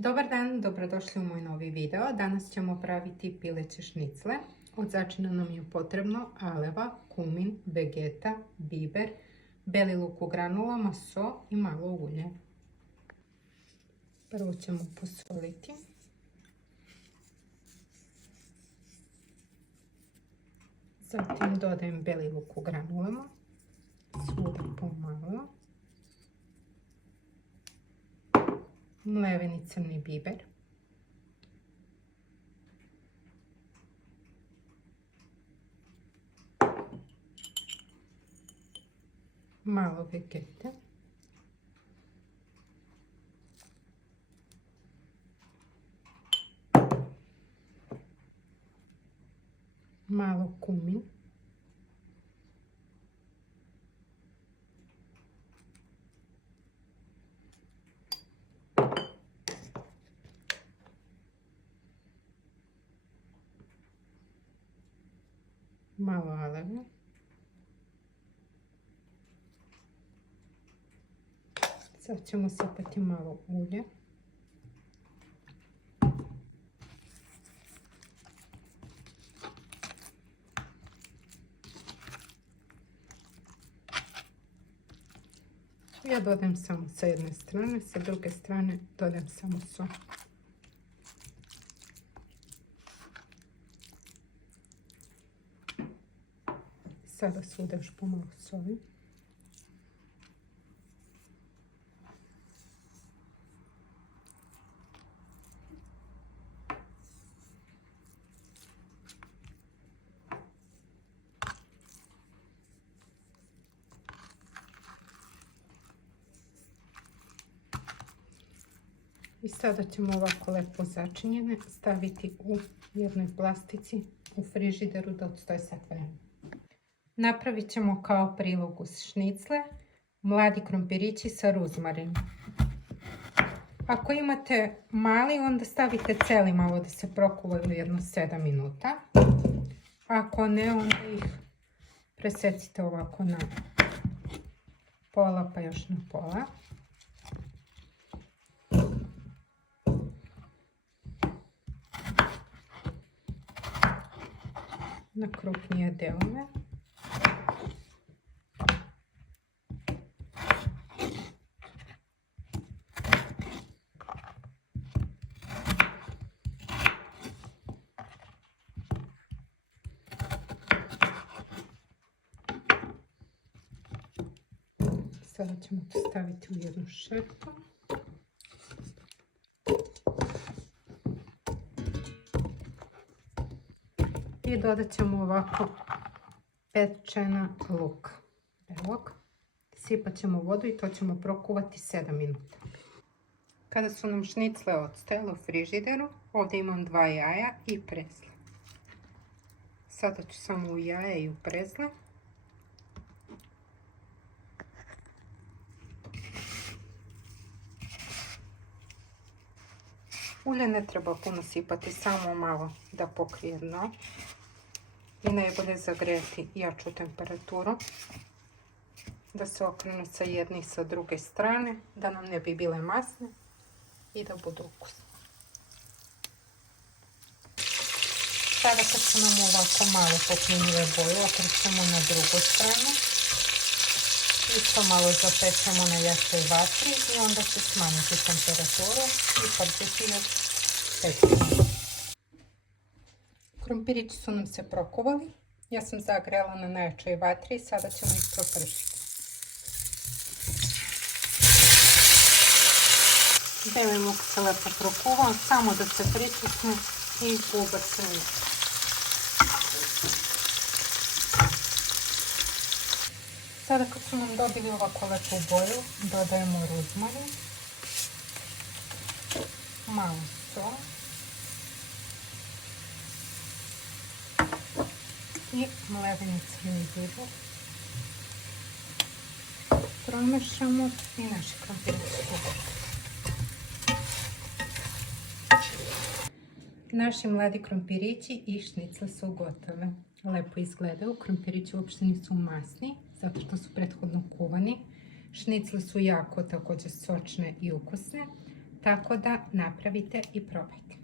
Dobar dan, dobrodošli u moj novi video. Danas ćemo praviti pileće šnicle. Od začina nam je potrebno aleva, kumin, vegeta, biber, beli luk u granulama, so i malo ulje. Prvo ćemo posoliti. Zatim dodajem beli luk u granulama, svuda pomalo. Mleveni crni biber, malo vegete, malo kumin, malo aleve, sad ćemo sipati malo ulje, ja dodajem samo sa jedne strane, sa druge strane dodajem samo so. Sada svuda još pomalo soli. I sada ćemo ovako lepo začinjene staviti u jednoj plastici u frižideru da odstoje sat vremena. Napravit ćemo kao prilog uz šnicle mladi krompirići sa ruzmarinom. Ako imate mali, onda stavite celi malo da se prokuvaju jedno 7 minuta. Ako ne, onda ih presecite ovako na pola pa još na pola. Na krupnije delove. Sada ćemo to staviti u jednu šerpu. I dodat ćemo ovako pečena luk. Belog. Sipat ćemo vodu i to ćemo prokuvati 7 minuta. Kada su nam šnicle odstajale u frižideru, ovdje imam 2 jaja i prezle. Sada ću samo u jaje i u prezle. Ulje ne treba puno sipati, samo malo da pokrije dno. I najbolje zagrijati jaču temperaturu. Da se okrene sa jedne i sa druge strane, da nam ne bi bile masne i da budu ukusne. Sada kad su nam ovako malo poplinjive boje, okrećemo na drugu stranu. Isto malo zapečemo na jačoj vatri i onda će smanjiti temperaturu i pržiti još 5 minuta. Krompirići su nam se prokuvali. Ja sam zagrela na najjačoj vatri i sada ćemo ih propržiti. Beli luk se lepo prokuvao, samo da se pritisne i ubacimo. Sada kad su nam dobili ovako lepu boju, dodajemo ruzmarin, malo so i mleveni crni biber. Promešamo i naši krompirići su gotovi. Naši mladi krompirići i šnicle su gotove. Lepo izgledaju, krompirići uopšte nisu masni, zato što su prethodno kuvani. Šnicle su jako također sočne i ukusne. tako da napravite i probajte.